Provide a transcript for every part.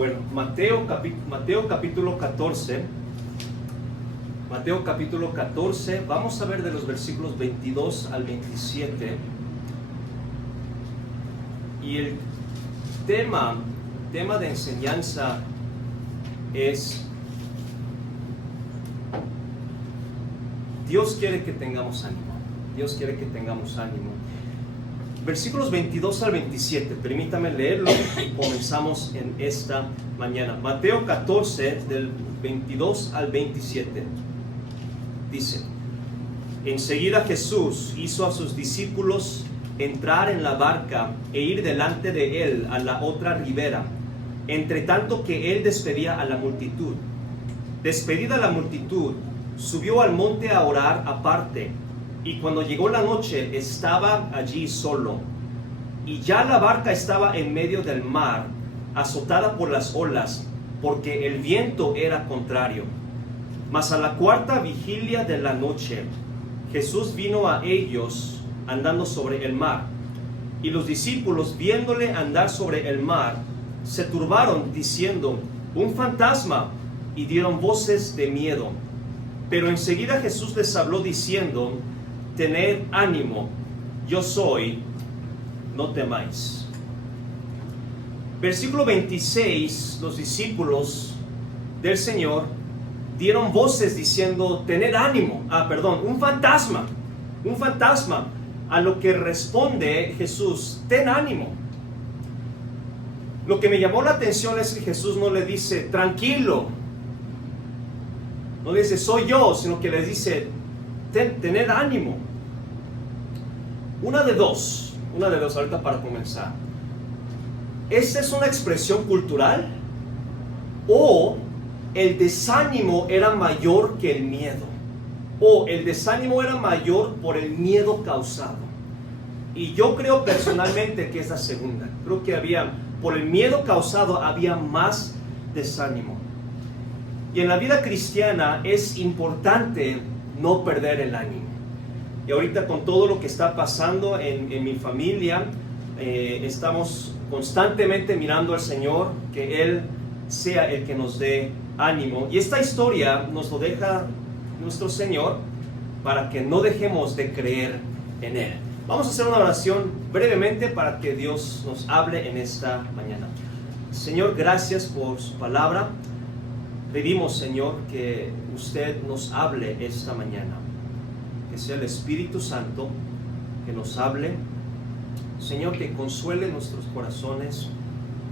Bueno, Mateo capítulo 14. Mateo capítulo 14. Vamos a ver de los versículos 22 al 27. Y el tema de enseñanza es: Dios quiere que tengamos ánimo. Dios quiere que tengamos ánimo. Versículos 22 al 27, permítame leerlo y comenzamos en esta mañana. Mateo 14, del 22 al 27, dice: Enseguida Jesús hizo a sus discípulos entrar en la barca e ir delante de él a la otra ribera, entre tanto que él despedía a la multitud. Despedida la multitud, subió al monte a orar aparte. Y cuando llegó la noche, estaba allí solo. Y ya la barca estaba en medio del mar, azotada por las olas, porque el viento era contrario. Mas a la cuarta vigilia de la noche, Jesús vino a ellos andando sobre el mar. Y los discípulos, viéndole andar sobre el mar, se turbaron, diciendo: «Un fantasma», y dieron voces de miedo. Pero enseguida Jesús les habló diciendo: «Tened ánimo, yo soy, no temáis». Versículo 26, los discípulos del Señor dieron voces diciendo: «Tened ánimo», un fantasma. A lo que responde Jesús: «Ten ánimo». Lo que me llamó la atención es que Jesús no le dice: «Tranquilo», no le dice «soy yo», sino que les dice: «Tened ánimo». Una de dos, ahorita para comenzar. ¿Esta es una expresión cultural? ¿O el desánimo era mayor que el miedo? ¿O el desánimo era mayor por el miedo causado? Y yo creo personalmente que es la segunda. Creo que por el miedo causado había más desánimo. Y en la vida cristiana es importante no perder el ánimo. Y ahorita con todo lo que está pasando en mi familia, estamos constantemente mirando al Señor, que Él sea el que nos dé ánimo. Y esta historia nos lo deja nuestro Señor para que no dejemos de creer en Él. Vamos a hacer una oración brevemente para que Dios nos hable en esta mañana. Señor, gracias por su palabra. Pedimos, Señor, que usted nos hable esta mañana. Que sea el Espíritu Santo que nos hable. Señor, que consuele nuestros corazones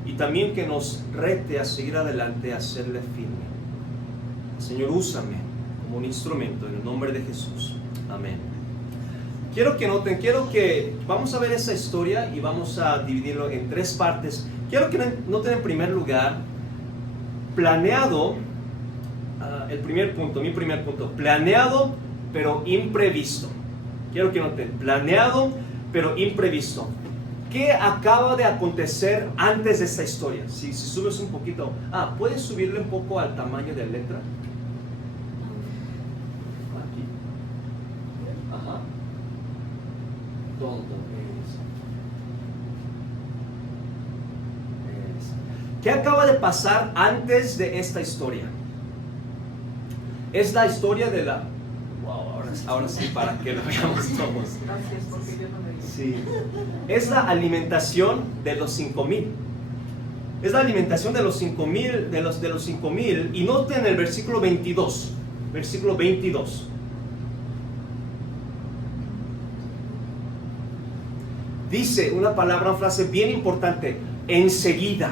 y también que nos rete a seguir adelante, a serle firme. Señor, úsame como un instrumento en el nombre de Jesús. Amén. Quiero que noten, vamos a ver esa historia y vamos a dividirlo en tres partes. Quiero que noten en primer lugar, planeado, mi primer punto, planeado pero imprevisto. Quiero que noten, planeado pero imprevisto. ¿Qué acaba de acontecer antes de esta historia? Si subes un poquito, ¿puedes subirle un poco al tamaño de la letra? Aquí. Ajá. Todo eso. ¿Qué acaba de pasar antes de esta historia? Es la historia de la... Ahora sí, para que lo veamos todos. Gracias, porque yo no me digo. Sí. Es la alimentación de los 5,000. Es la alimentación de los 5,000, de los 5,000. Y noten el versículo 22. Versículo 22. Dice una frase bien importante: enseguida.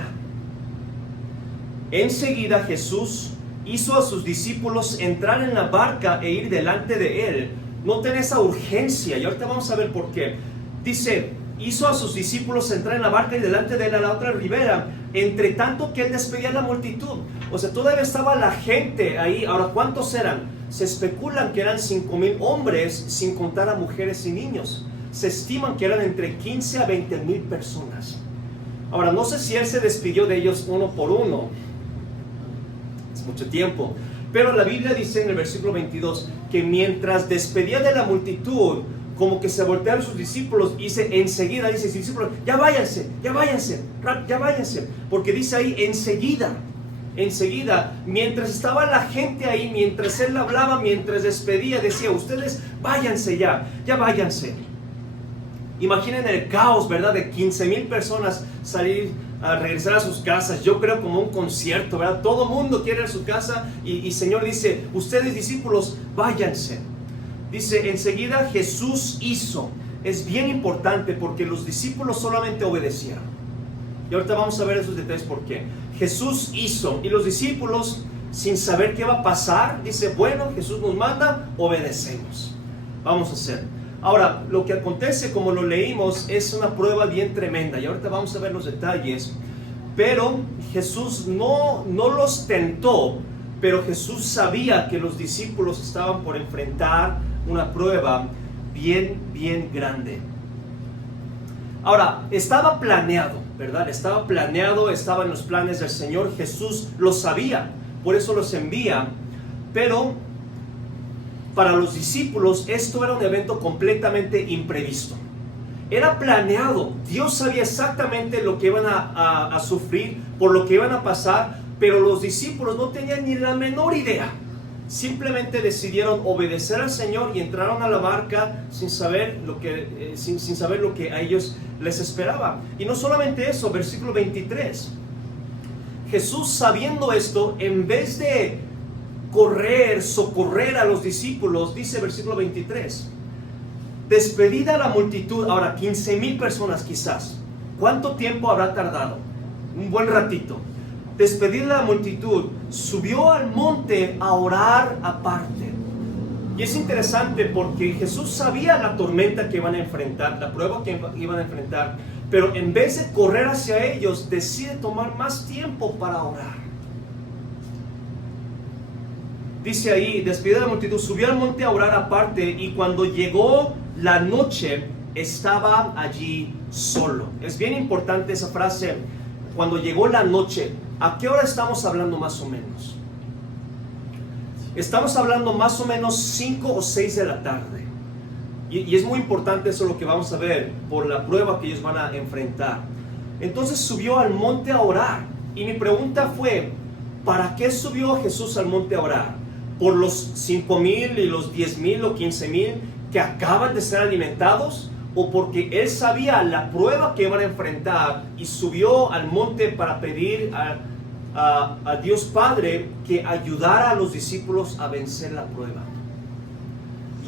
Enseguida Jesús hizo a sus discípulos entrar en la barca e ir delante de él. Noten esa urgencia, y ahorita vamos a ver por qué. Dice, hizo a sus discípulos entrar en la barca y delante de él a la otra ribera, entre tanto que él despedía a la multitud. O sea, todavía estaba la gente ahí. Ahora, ¿cuántos eran? Se especulan que eran 5,000 hombres, sin contar a mujeres y niños. Se estiman que eran entre 15 a 20,000 personas. Ahora, no sé si él se despidió de ellos uno por uno. Mucho tiempo, pero la Biblia dice en el versículo 22 que mientras despedía de la multitud, como que se voltearon sus discípulos y enseguida dice sus discípulos, ya váyanse, porque dice ahí enseguida, mientras estaba la gente ahí, mientras él hablaba, mientras despedía, decía, ustedes váyanse ya váyanse. Imaginen el caos, ¿verdad? De 15,000 personas salir a regresar a sus casas. Yo creo como un concierto, ¿verdad? Todo mundo quiere ir a su casa y Señor dice, ustedes discípulos, váyanse. Dice, enseguida Jesús hizo. Es bien importante porque los discípulos solamente obedecieron. Y ahorita vamos a ver esos detalles por qué. Jesús hizo y los discípulos, sin saber qué va a pasar, dice, bueno, Jesús nos manda, obedecemos. Vamos a hacer. Ahora, lo que acontece, como lo leímos, es una prueba bien tremenda. Y ahorita vamos a ver los detalles. Pero Jesús no los tentó, pero Jesús sabía que los discípulos estaban por enfrentar una prueba bien grande. Ahora, estaba planeado, ¿verdad? Estaba planeado, estaba en los planes del Señor. Jesús lo sabía, por eso los envía. Pero para los discípulos esto era un evento completamente imprevisto. Era planeado. Dios sabía exactamente lo que iban a sufrir, por lo que iban a pasar, pero los discípulos no tenían ni la menor idea. Simplemente decidieron obedecer al Señor y entraron a la barca sin saber lo que a ellos les esperaba. Y no solamente eso, versículo 23. Jesús, sabiendo esto, en vez de socorrer a los discípulos, dice versículo 23, despedida la multitud, ahora 15,000 personas quizás, ¿cuánto tiempo habrá tardado? Un buen ratito. Despedida la multitud, subió al monte a orar aparte. Y es interesante porque Jesús sabía la tormenta que iban a enfrentar, la prueba que iban a enfrentar, pero en vez de correr hacia ellos, decide tomar más tiempo para orar. Dice ahí, despedida la multitud, subió al monte a orar aparte, y cuando llegó la noche, estaba allí solo. Es bien importante esa frase, cuando llegó la noche. ¿A qué hora estamos hablando más o menos? Estamos hablando más o menos 5 o 6 de la tarde. Y es muy importante eso lo que vamos a ver, por la prueba que ellos van a enfrentar. Entonces subió al monte a orar. Y mi pregunta fue, ¿para qué subió Jesús al monte a orar? ¿Por los 5,000 y los 10,000 o 15,000 que acaban de ser alimentados? ¿O porque él sabía la prueba que iban a enfrentar y subió al monte para pedir a Dios Padre que ayudara a los discípulos a vencer la prueba?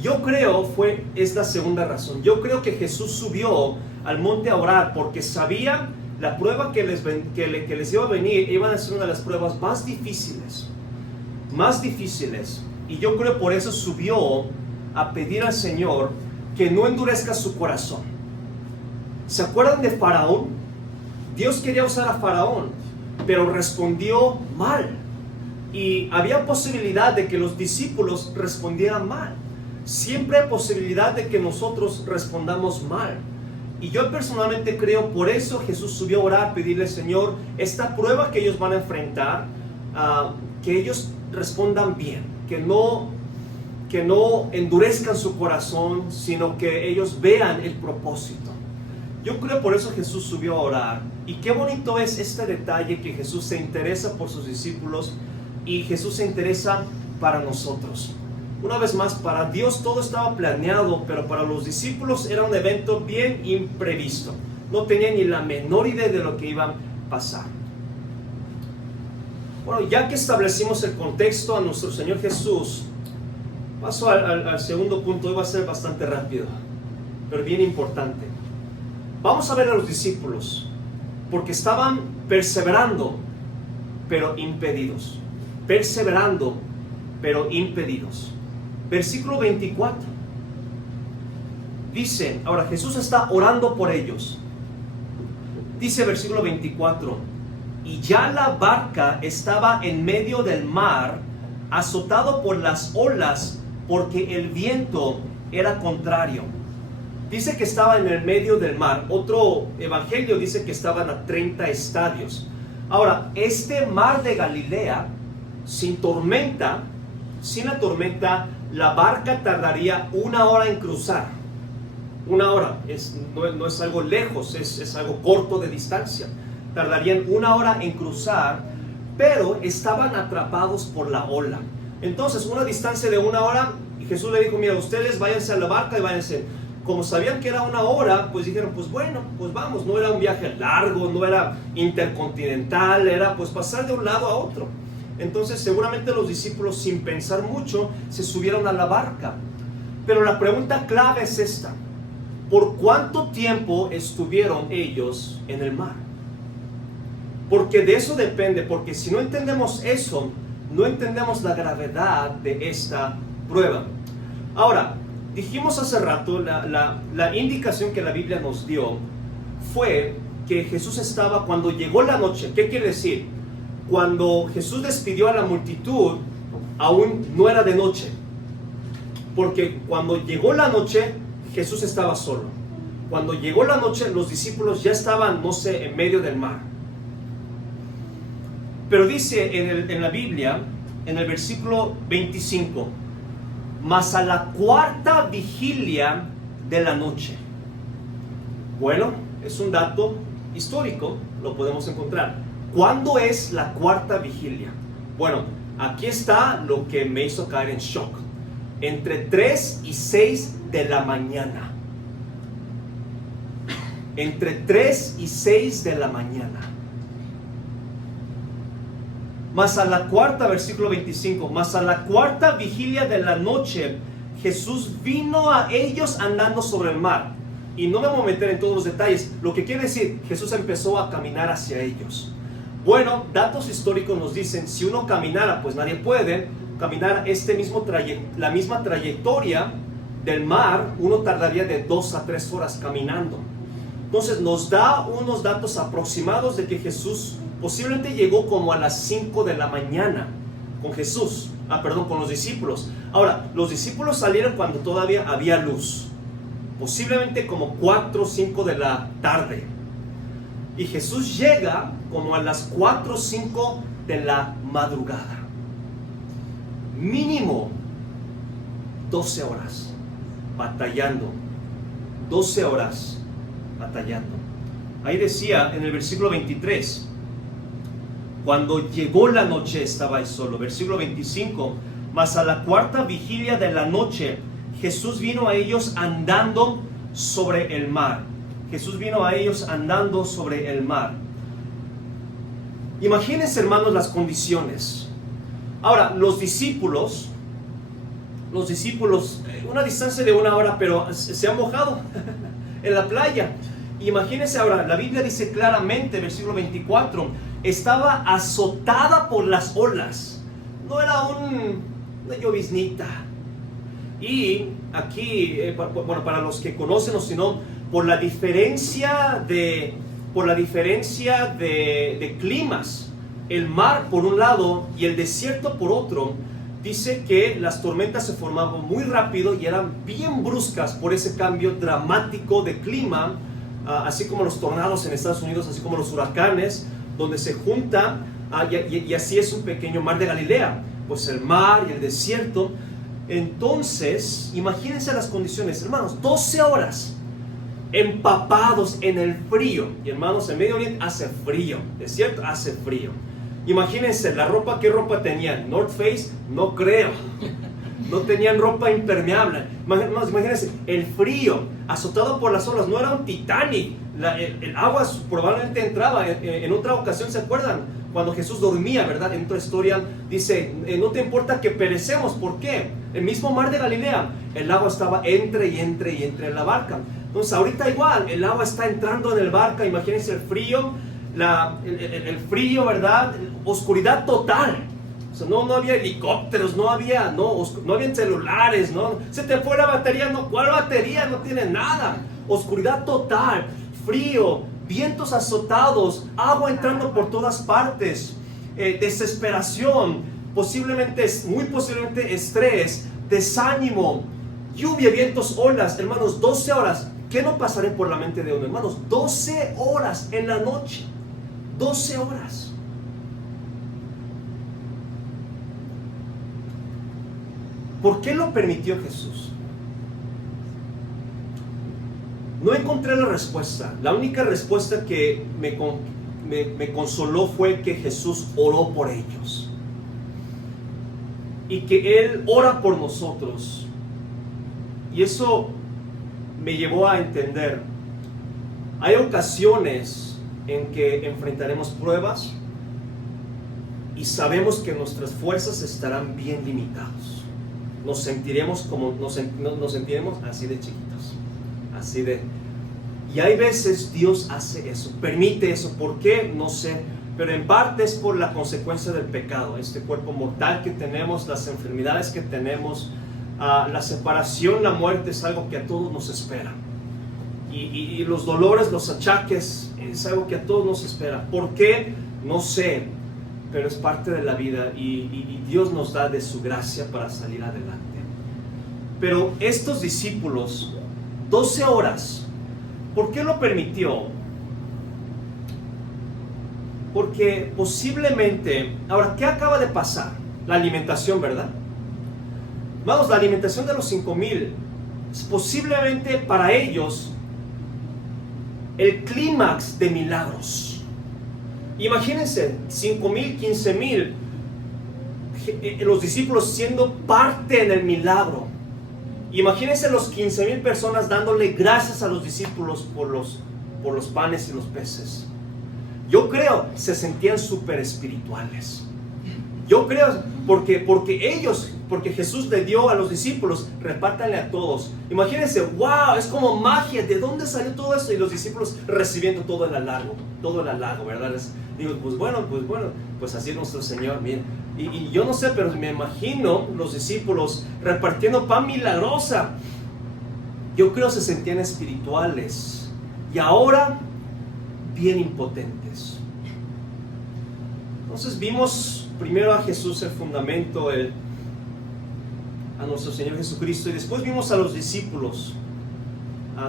Yo creo es la segunda razón. Yo creo que Jesús subió al monte a orar porque sabía la prueba que les iba a venir. Iban a ser una de las pruebas más difíciles. Y yo creo por eso subió a pedir al Señor que no endurezca su corazón. ¿Se acuerdan de Faraón? Dios quería usar a Faraón, pero respondió mal. Y había posibilidad de que los discípulos respondieran mal. Siempre hay posibilidad de que nosotros respondamos mal. Y yo personalmente creo, por eso Jesús subió a orar, a pedirle al Señor, esta prueba que ellos van a enfrentar, que ellos respondan bien, que no endurezcan su corazón, sino que ellos vean el propósito. Yo creo por eso Jesús subió a orar. Y qué bonito es este detalle, que Jesús se interesa por sus discípulos y Jesús se interesa para nosotros. Una vez más, para Dios todo estaba planeado, pero para los discípulos era un evento bien imprevisto. No tenían ni la menor idea de lo que iba a pasar. Bueno, ya que establecimos el contexto a nuestro Señor Jesús, paso al segundo punto. Hoy va a ser bastante rápido, pero bien importante. Vamos a ver a los discípulos, porque estaban perseverando, pero impedidos. Perseverando, pero impedidos. Versículo 24. Dice, ahora Jesús está orando por ellos. Dice versículo 24, y ya la barca estaba en medio del mar, azotado por las olas, porque el viento era contrario. Dice que estaba en el medio del mar. Otro evangelio dice que estaban a 30 estadios. Ahora, este mar de Galilea, sin la tormenta, la barca tardaría 1 hora en cruzar. Una hora, no es algo lejos, es algo corto de distancia. Tardarían una hora en cruzar, pero estaban atrapados por la ola. Entonces, una distancia de una hora, y Jesús le dijo, mira, ustedes váyanse a la barca y váyanse. Como sabían que era una hora, pues dijeron, pues bueno, pues vamos. No era un viaje largo, no era intercontinental, era pues pasar de un lado a otro. Entonces seguramente los discípulos, sin pensar mucho, se subieron a la barca. Pero la pregunta clave es esta: ¿por cuánto tiempo estuvieron ellos en el mar? Porque de eso depende, porque si no entendemos eso, no entendemos la gravedad de esta prueba. Ahora, dijimos hace rato, la indicación que la Biblia nos dio fue que Jesús estaba cuando llegó la noche. ¿Qué quiere decir? Cuando Jesús despidió a la multitud, aún no era de noche. Porque cuando llegó la noche, Jesús estaba solo. Cuando llegó la noche, los discípulos ya estaban, no sé, en medio del mar. Pero dice en la Biblia, en el versículo 25, mas a la cuarta vigilia de la noche. Bueno, es un dato histórico, lo podemos encontrar. ¿Cuándo es la cuarta vigilia? Bueno, aquí está lo que me hizo caer en shock. Entre 3 y 6 de la mañana. Entre 3 y 6 de la mañana. Mas a la cuarta, versículo 25, mas a la cuarta vigilia de la noche, Jesús vino a ellos andando sobre el mar. Y no me voy a meter en todos los detalles. Lo que quiere decir, Jesús empezó a caminar hacia ellos. Bueno, datos históricos nos dicen, si uno caminara, pues nadie puede caminar la misma trayectoria del mar, uno tardaría de 2 a 3 horas caminando. Entonces nos da unos datos aproximados de que Jesús posiblemente llegó como a las 5 de la mañana con con los discípulos. Ahora, los discípulos salieron cuando todavía había luz, posiblemente como 4 o 5 de la tarde. Y Jesús llega como a las 4 o 5 de la madrugada. Mínimo 12 horas batallando. 12 horas batallando. Ahí decía en el versículo 23, cuando llegó la noche estaba solo. Versículo 25, mas a la cuarta vigilia de la noche, Jesús vino a ellos andando sobre el mar. Jesús vino a ellos andando sobre el mar. Imagínense, hermanos, las condiciones. Ahora, los discípulos, una distancia de una hora, pero se han mojado en la playa. Imagínense ahora, la Biblia dice claramente, versículo 24, estaba azotada por las olas. No era una lloviznita. Y aquí, bueno, para los que conocen o si no, por la diferencia de climas, el mar por un lado y el desierto por otro, dice que las tormentas se formaban muy rápido y eran bien bruscas por ese cambio dramático de clima, así como los tornados en Estados Unidos, así como los huracanes, donde se junta, y así es un pequeño mar de Galilea, pues el mar y el desierto. Entonces, imagínense las condiciones, hermanos, 12 horas empapados en el frío. Y hermanos, en Medio Oriente hace frío, desierto hace frío. Imagínense la ropa. ¿Qué ropa tenían? North Face, no creo. No tenían ropa impermeable. Imagínense el frío, azotado por las olas. No era un Titanic. El agua probablemente entraba. En otra ocasión, ¿se acuerdan? Cuando Jesús dormía, ¿verdad? En otra historia dice, no te importa que perecemos. ¿Por qué? El mismo mar de Galilea, el agua estaba entre en la barca. Entonces ahorita igual, el agua está entrando en el barca. Imagínense el frío, el frío, ¿verdad? Oscuridad total. O sea, no había helicópteros, no había celulares, ¿no? Se te fue la batería, no, ¿cuál batería? No tiene nada. Oscuridad total, frío, vientos azotados, agua entrando por todas partes, desesperación, muy posiblemente estrés, desánimo, lluvia, vientos, olas. Hermanos, 12 horas. ¿Qué no pasará por la mente de uno? Hermanos, 12 horas en la noche. 12 horas. ¿Por qué lo permitió Jesús? No encontré la respuesta. La única respuesta que me consoló fue que Jesús oró por ellos. Y que Él ora por nosotros. Y eso me llevó a entender. Hay ocasiones en que enfrentaremos pruebas y sabemos que nuestras fuerzas estarán bien limitadas. Nos sentiremos así de chiquitos. Y hay veces Dios hace eso, permite eso. ¿Por qué? No sé, pero en parte es por la consecuencia del pecado, este cuerpo mortal que tenemos, las enfermedades que tenemos, la separación, la muerte es algo que a todos nos espera, y los dolores, los achaques es algo que a todos nos espera. ¿Por qué? No sé, pero es parte de la vida, y Dios nos da de su gracia para salir adelante. Pero estos discípulos, 12 horas, ¿por qué lo permitió? Porque posiblemente, ahora, ¿qué acaba de pasar? La alimentación, ¿verdad? Vamos, la alimentación de los 5,000, posiblemente para ellos, el clímax de milagros. Imagínense, 5,000, 15,000, los discípulos siendo parte en el milagro. Imagínense los 15,000 personas dándole gracias a los discípulos por los panes y los peces. Yo creo se sentían súper espirituales. Yo creo porque Jesús le dio a los discípulos, repártanle a todos. Imagínense, wow, es como magia. ¿De dónde salió todo eso? Y los discípulos recibiendo todo el halago, ¿verdad? Digo, pues así es nuestro Señor, miren. Y yo no sé, pero me imagino los discípulos repartiendo pan milagrosa. Yo creo se sentían espirituales. Y ahora, bien impotentes. Entonces vimos primero a Jesús, el fundamento, a nuestro Señor Jesucristo, y después vimos a los discípulos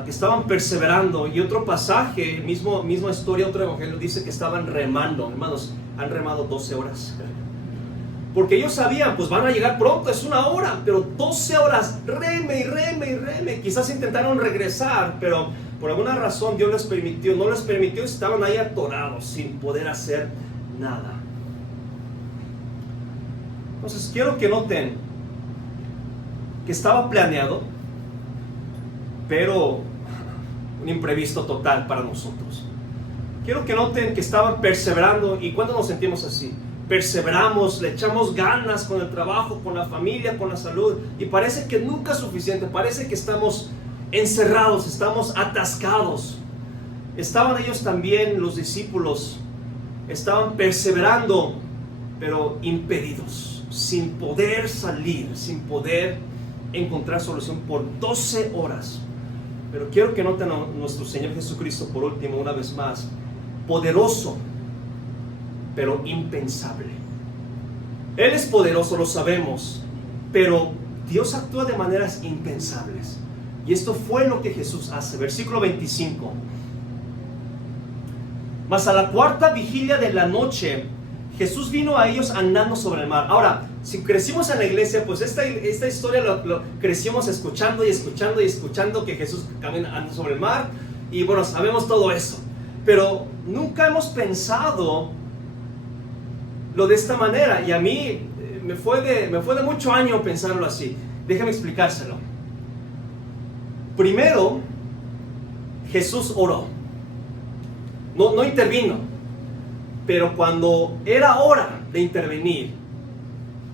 que estaban perseverando. Y otro pasaje, misma historia, otro evangelio dice que estaban remando. Hermanos, han remado 12 horas. Porque ellos sabían, pues van a llegar pronto, es 1 hora, pero 12 horas, reme y reme y reme. Quizás intentaron regresar, pero por alguna razón Dios no les permitió, estaban ahí atorados, sin poder hacer nada. Entonces quiero que noten que estaba planeado, pero un imprevisto total para nosotros. Quiero que noten que estaban perseverando. ¿Y cuándo nos sentimos así? Perseveramos, le echamos ganas con el trabajo, con la familia, con la salud, y parece que nunca es suficiente, parece que estamos encerrados, estamos atascados. Estaban ellos también, los discípulos, estaban perseverando, pero impedidos, sin poder salir, sin poder encontrar solución por 12 horas. Pero quiero que noten a nuestro Señor Jesucristo por último, una vez más, poderoso, pero impensable. Él es poderoso, lo sabemos, pero Dios actúa de maneras impensables. Y esto fue lo que Jesús hace. Versículo 25. Mas a la 4ª vigilia de la noche, Jesús vino a ellos andando sobre el mar. Ahora, si crecimos en la iglesia, pues esta historia lo crecimos escuchando que Jesús camina andando sobre el mar. Y bueno, sabemos todo eso. Pero nunca hemos pensado lo de esta manera, y a mí me fue de mucho año pensarlo así. Déjame explicárselo. Primero, Jesús oró, no intervino, pero cuando era hora de intervenir,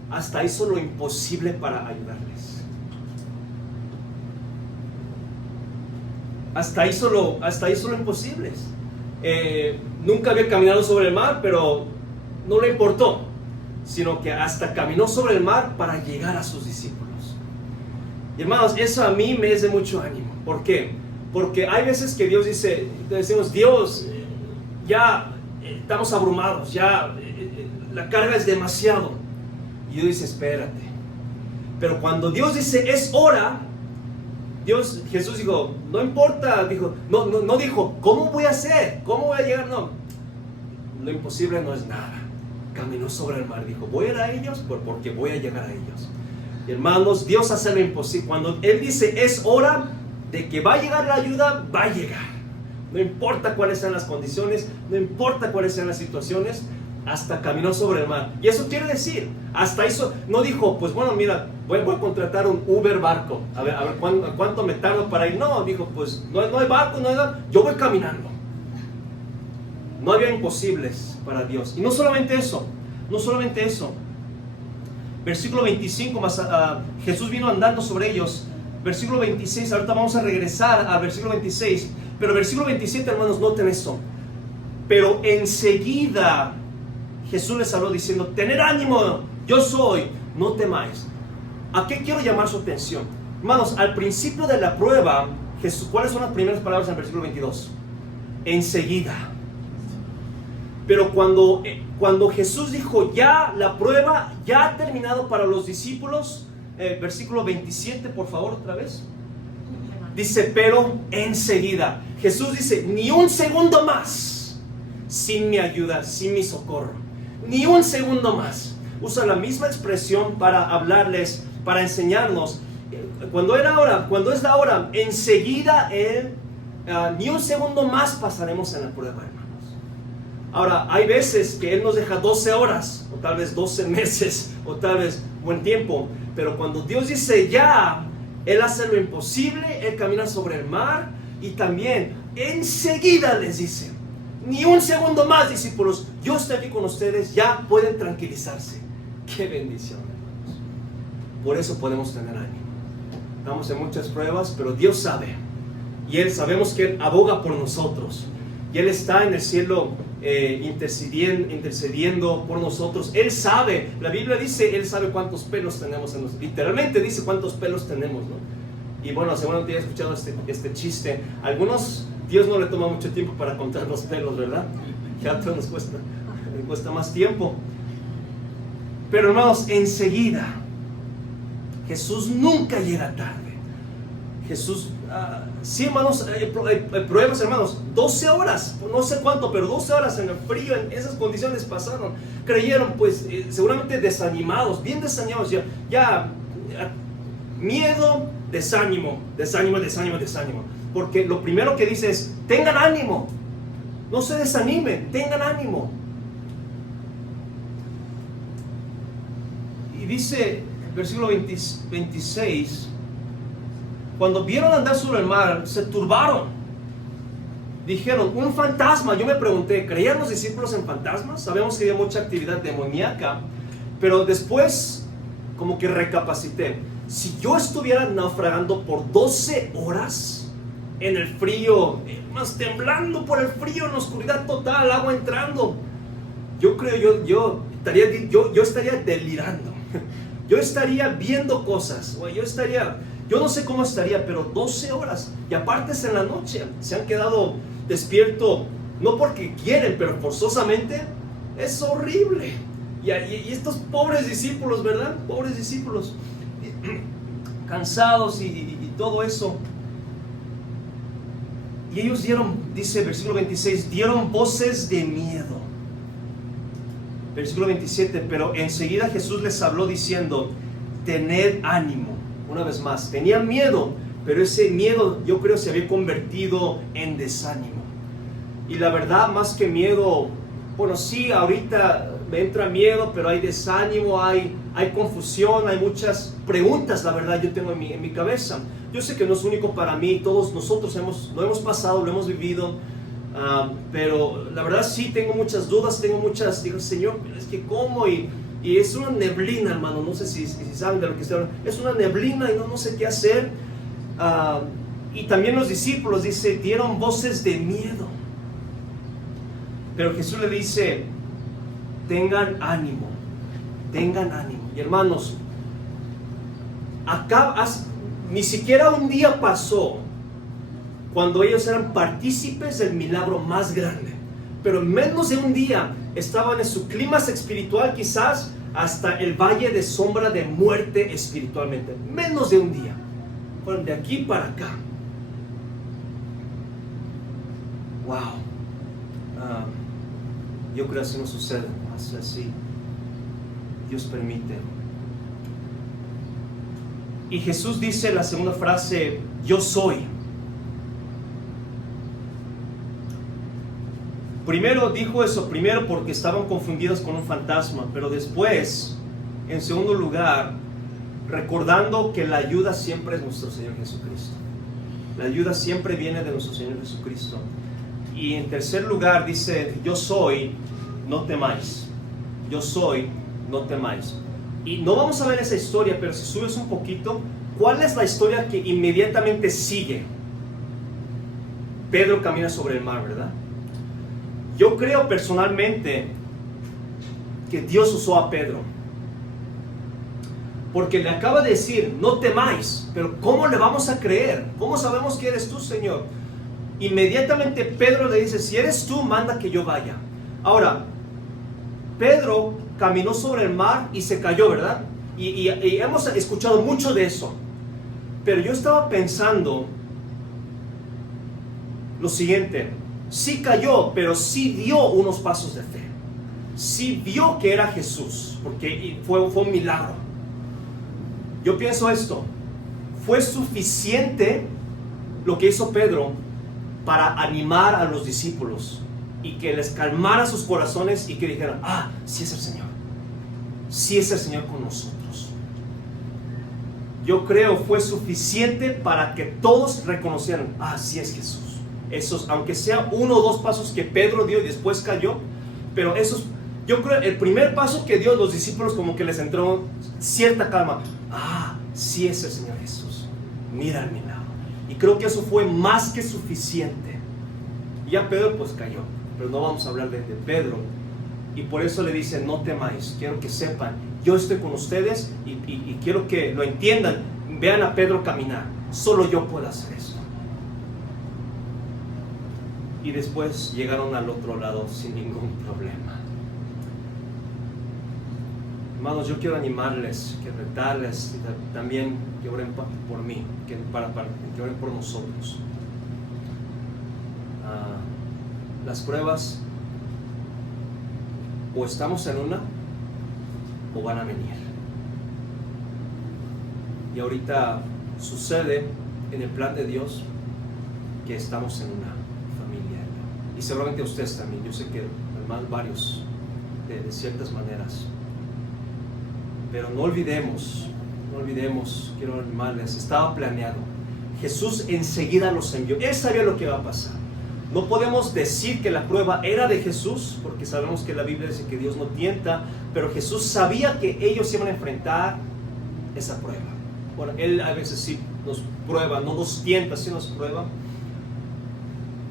hasta hizo lo imposible para ayudarles. Hasta hizo lo imposible. Nunca había caminado sobre el mar, pero no le importó, sino que hasta caminó sobre el mar para llegar a sus discípulos. Y hermanos, eso a mí me es de mucho ánimo. ¿Por qué? Porque hay veces que Dios decimos, Dios, ya estamos abrumados, ya la carga es demasiado. Y Dios dice, espérate. Pero cuando Dios dice, es hora, Jesús dijo, no importa, no dijo, ¿cómo voy a hacer? ¿Cómo voy a llegar? No, lo imposible no es nada. Caminó sobre el mar, dijo, voy a ir a ellos porque voy a llegar a ellos. Y hermanos, Dios hace lo imposible. Cuando Él dice, es hora, de que va a llegar la ayuda, va a llegar. No importa cuáles sean las condiciones, no importa cuáles sean las situaciones, hasta caminó sobre el mar. Y eso quiere decir, hasta eso, no dijo, pues bueno, mira, voy a contratar un Uber barco, a ver cuánto me tardo para ir. No, dijo, pues no hay barco, no hay nada, yo voy caminando. No había imposibles para Dios. Y no solamente eso, versículo 25, Jesús vino andando sobre ellos. Versículo 26, ahorita vamos a regresar al versículo 26, pero versículo 27, hermanos, noten eso. Pero enseguida Jesús les habló diciendo, tened ánimo, yo soy, no temáis. ¿A qué quiero llamar su atención? Hermanos, al principio de la prueba, Jesús, ¿cuáles son las primeras palabras en el versículo 22? Enseguida. Pero cuando Jesús dijo, ya la prueba ya ha terminado para los discípulos, versículo 27, por favor, otra vez. Dice, pero enseguida. Jesús dice, ni un segundo más sin mi ayuda, sin mi socorro. Ni un segundo más. Usa la misma expresión para hablarles, para enseñarnos. Cuando es la hora, enseguida ni un segundo más pasaremos en la prueba, hermanos. Ahora, hay veces que Él nos deja 12 horas, o tal vez 12 meses, o tal vez buen tiempo. Pero cuando Dios dice ya, Él hace lo imposible, Él camina sobre el mar, y también enseguida les dice, ni un segundo más, discípulos, yo estoy aquí con ustedes, ya pueden tranquilizarse. ¡Qué bendición, hermanos! Por eso podemos tener ánimo. Estamos en muchas pruebas, pero Dios sabe, y Él sabemos que Él aboga por nosotros, y Él está en el cielo intercediendo por nosotros. Él sabe, la Biblia dice, Él sabe cuántos pelos tenemos en nosotros. Literalmente dice cuántos pelos tenemos, ¿no? Y bueno, seguramente ya he escuchado este chiste. Algunos, Dios no le toma mucho tiempo para contar los pelos, ¿verdad? Que a otros nos cuesta más tiempo. Pero hermanos, enseguida, Jesús nunca llega tarde. Jesús, sí, hermanos, pruebas, hermanos, 12 horas, no sé cuánto, pero 12 horas en el frío, en esas condiciones pasaron. Creyeron, pues, seguramente desanimados, bien desanimados, ya miedo, desánimo. Porque lo primero que dice es, tengan ánimo, no se desanimen, tengan ánimo. Y dice, versículo 26, cuando vieron andar sobre el mar, se turbaron. Dijeron, un fantasma. Yo me pregunté, ¿creían los discípulos en fantasmas? Sabemos que había mucha actividad demoníaca, pero después como que recapacité. Si yo estuviera naufragando por 12 horas en el frío, más temblando por el frío, en la oscuridad total, agua entrando, yo creo, yo estaría delirando. Yo estaría viendo cosas, yo no sé cómo estaría, pero 12 horas, y aparte es en la noche, se han quedado despiertos, no porque quieren, pero forzosamente. Es horrible. Y estos pobres discípulos, ¿verdad? Pobres discípulos, cansados y todo eso. Y ellos dieron, dice versículo 26, dieron voces de miedo. Versículo 27, pero enseguida Jesús les habló diciendo, tened ánimo. Una vez más, tenían miedo, pero ese miedo yo creo se había convertido en desánimo. Y la verdad, más que miedo, bueno, sí, ahorita me entra miedo, pero hay desánimo, hay confusión, hay muchas preguntas, la verdad, yo tengo en mi cabeza. Yo sé que no es único para mí, todos nosotros lo hemos pasado, lo hemos vivido, pero la verdad sí tengo muchas dudas, digo, Señor, es que ¿cómo? Y es una neblina, hermano, no sé si saben de lo que estoy hablando. Es una neblina y no sé qué hacer. Y también los discípulos, dice, dieron voces de miedo. Pero Jesús le dice, tengan ánimo. Y hermanos, acá ni siquiera un día pasó cuando ellos eran partícipes del milagro más grande. Pero en menos de un día estaban en su clímax espiritual, quizás hasta el valle de sombra de muerte espiritualmente. Menos de un día. Fueron de aquí para acá. Wow. Yo creo que así no sucede. Así Dios permite. Y Jesús dice la segunda frase, yo soy. Primero dijo eso, primero porque estaban confundidos con un fantasma, pero después, en segundo lugar, recordando que la ayuda siempre es nuestro Señor Jesucristo. La ayuda siempre viene de nuestro Señor Jesucristo. Y en tercer lugar dice, yo soy, no temáis. Yo soy, no temáis. Y no vamos a ver esa historia, pero si subes un poquito, ¿cuál es la historia que inmediatamente sigue? Pedro camina sobre el mar, ¿verdad? Yo creo personalmente que Dios usó a Pedro, porque le acaba de decir, no temáis, pero ¿cómo le vamos a creer? ¿Cómo sabemos que eres tú, Señor? Inmediatamente Pedro le dice, si eres tú, manda que yo vaya. Ahora, Pedro caminó sobre el mar y se cayó, ¿verdad? Y hemos escuchado mucho de eso. Pero yo estaba pensando lo siguiente, sí cayó, pero sí dio unos pasos de fe. Sí vio que era Jesús, porque fue un milagro. Yo pienso esto, fue suficiente lo que hizo Pedro para animar a los discípulos y que les calmara sus corazones y que dijeran, sí es el Señor, sí es el Señor con nosotros. Yo creo fue suficiente para que todos reconocieran, sí es Jesús. Esos, aunque sea 1 o 2 pasos que Pedro dio y después cayó, pero esos, yo creo el primer paso que dio los discípulos como que les entró cierta calma. Sí es el Señor Jesús, mira el milagro. Y creo que eso fue más que suficiente. Y ya Pedro pues cayó, pero no vamos a hablar de Pedro. Y por eso le dice, no temáis, quiero que sepan, yo estoy con ustedes y quiero que lo entiendan. Vean a Pedro caminar, solo yo puedo hacer eso. Y después llegaron al otro lado sin ningún problema. Hermanos, yo quiero animarles, que retarles, y también que oren por mí, que oren por nosotros. Las pruebas o estamos en una o van a venir. Y ahorita sucede en el plan de Dios que estamos en una familia. Y seguramente ustedes también, yo sé que además varios de ciertas maneras. Pero no olvidemos, quiero animarles, estaba planeado. Jesús enseguida los envió, Él sabía lo que iba a pasar. No podemos decir que la prueba era de Jesús, porque sabemos que la Biblia dice que Dios no tienta, pero Jesús sabía que ellos iban a enfrentar esa prueba. Bueno, Él a veces sí nos prueba, no nos tienta, sí nos prueba.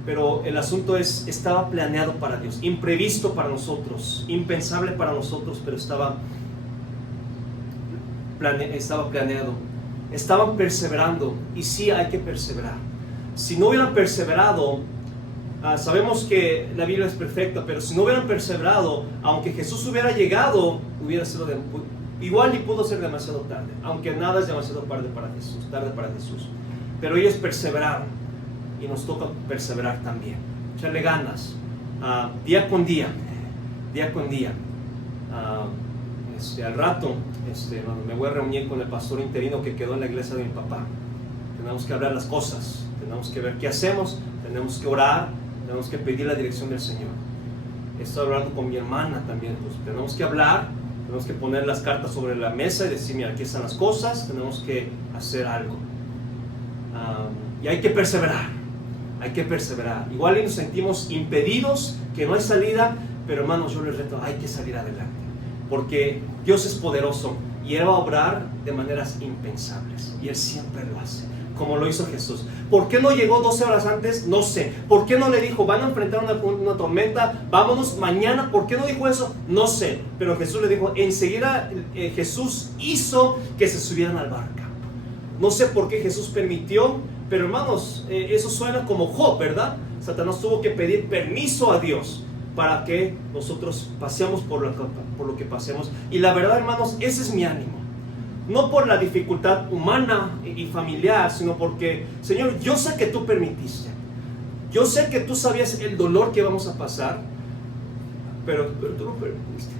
Pero el asunto es, estaba planeado para Dios, imprevisto para nosotros, impensable para nosotros, pero estaba planeado. Estaban perseverando, y sí hay que perseverar. Si no hubieran perseverado, sabemos que la Biblia es perfecta, pero si no hubieran perseverado, aunque Jesús hubiera llegado, hubiera sido igual y pudo ser demasiado tarde, aunque nada es demasiado tarde para Jesús. Pero ellos perseveraron, y nos toca perseverar también, echarle ganas, día con día. Al rato me voy a reunir con el pastor interino que quedó en la iglesia de mi papá. Tenemos que hablar las cosas, tenemos que ver qué hacemos, tenemos que orar, tenemos que pedir la dirección del Señor. Estoy hablando con mi hermana también, pues tenemos que hablar, tenemos que poner las cartas sobre la mesa y decir, mira, aquí están las cosas, tenemos que hacer algo. Y hay que perseverar. Igual nos sentimos impedidos, que no hay salida, pero hermanos, yo les reto, hay que salir adelante. Porque Dios es poderoso y Él va a obrar de maneras impensables. Y Él siempre lo hace, como lo hizo Jesús. ¿Por qué no llegó 12 horas antes? No sé. ¿Por qué no le dijo, van a enfrentar una tormenta, vámonos mañana? ¿Por qué no dijo eso? No sé. Pero Jesús le dijo, enseguida Jesús hizo que se subieran al barca. No sé por qué Jesús permitió, pero hermanos, eso suena como Job, ¿verdad? Satanás tuvo que pedir permiso a Dios para que nosotros pasemos por lo que pasemos. Y la verdad, hermanos, ese es mi ánimo. No por la dificultad humana y familiar, sino porque, Señor, yo sé que tú permitiste. Yo sé que tú sabías el dolor que vamos a pasar, pero tú lo permitiste.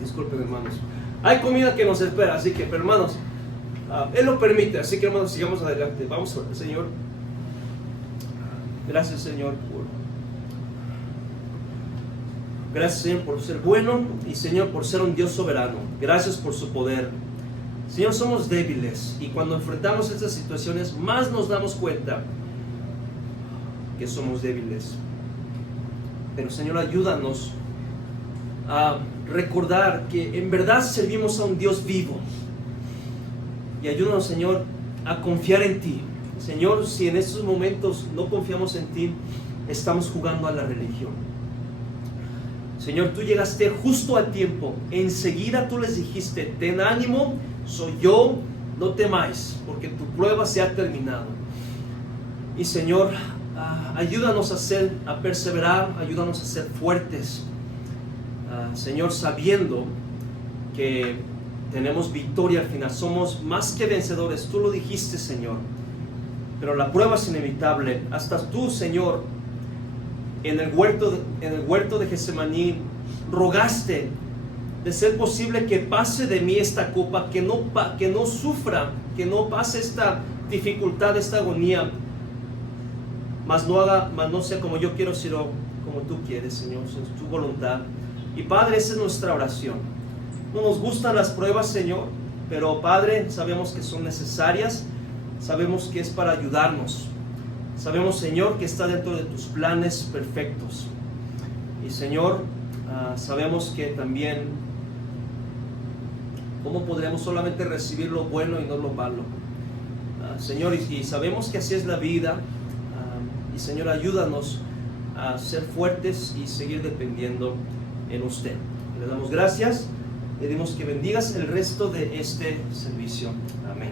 Disculpen, hermanos. Hay comida que nos espera, así que, pero hermanos, Él lo permite, así que hermanos, sigamos adelante. Vamos a ver, Señor. Gracias, Señor, gracias, Señor, por ser bueno y, Señor, por ser un Dios soberano. Gracias por su poder. Señor, somos débiles y cuando enfrentamos estas situaciones más nos damos cuenta que somos débiles. Pero, Señor, ayúdanos a recordar que en verdad servimos a un Dios vivo. Y ayúdanos, Señor, a confiar en ti. Señor, si en estos momentos no confiamos en ti, estamos jugando a la religión. Señor, tú llegaste justo a tiempo. Enseguida tú les dijiste: ten ánimo, soy yo, no temáis, porque tu prueba se ha terminado. Y Señor, ayúdanos a perseverar, ayúdanos a ser fuertes. Señor, sabiendo que tenemos victoria al final, somos más que vencedores. Tú lo dijiste, Señor, pero la prueba es inevitable. Hasta tú, Señor, en el huerto de Getsemaní, rogaste de ser posible que pase de mí esta copa, que no sufra, que no pase esta dificultad, esta agonía, mas no sea como yo quiero, sino como tú quieres, Señor, es tu voluntad. Y Padre, esa es nuestra oración. No nos gustan las pruebas, Señor, pero Padre, sabemos que son necesarias, sabemos que es para ayudarnos. Sabemos, Señor, que está dentro de tus planes perfectos. Y Señor, sabemos que también, ¿cómo podremos solamente recibir lo bueno y no lo malo? Señor, y sabemos que así es la vida. Y Señor, ayúdanos a ser fuertes y seguir dependiendo en usted. Le damos gracias, le pedimos que bendigas el resto de este servicio. Amén.